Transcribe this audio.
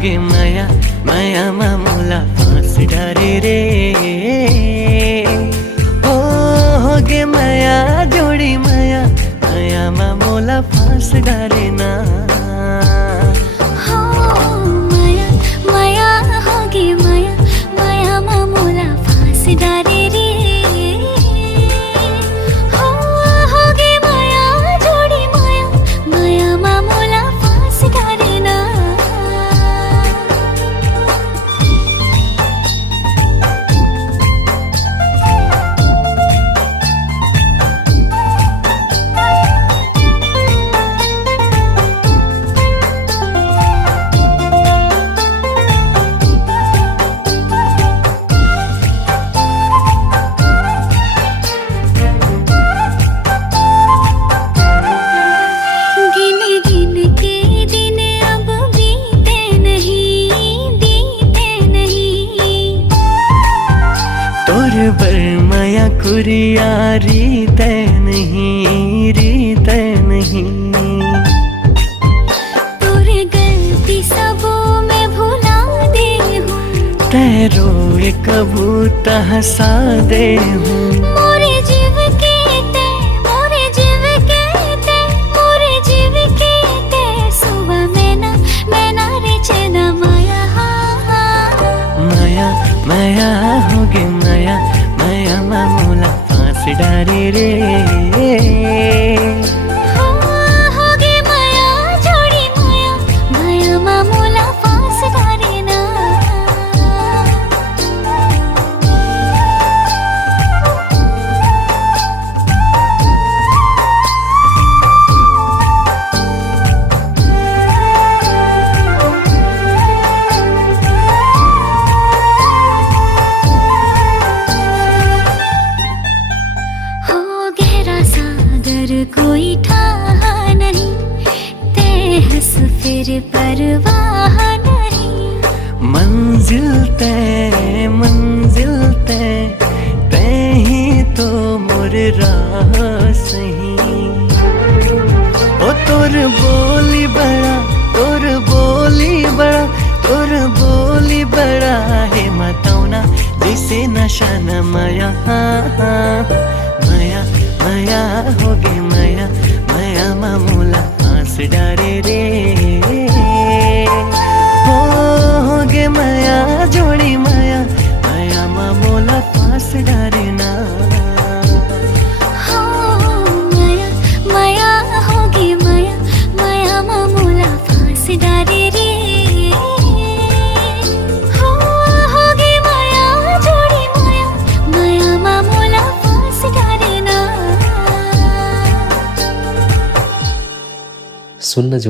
होगे माया माया मामूला फांस डारे रे ओ होगे माया जोड़ी माया माया मामूला फांस डारे ना हो माया माया होगी माया माया मामूला फांस डारे रे हो होगी माया जोड़ी माया माया मामूला फांस डारे ना बर माया कुरिया रीत नहीं तोरे गलती सबो मैं भुला दे हूँ तेरो एक कबूत हंसा दे हूँ मोरे जीव के ते मोरे जीव के ते मोरे जीव के ते सुबह मैना रे चना माया माया माया होगे माया माया मामूला फांस डारे रे हो होगे माया जोड़ी माया माया मामूला फांस डारे ना कोई ठाह नहीं ते हंस फिर परवाह नहीं मंजिल ते ही तो मोर राह सही ओ तोर बोली बड़ा है मतौना जैसे नशा न माया माया माया होगे माया माया मामूला फांस डारे रे होगे माया जोड़ी माया माया मामूला फांस डारे ना हो माया माया होगी माया माया मामूला फांस डारे रे हो होगी माया जोड़ी माया माया मामूला फांस डारे ना सुन्न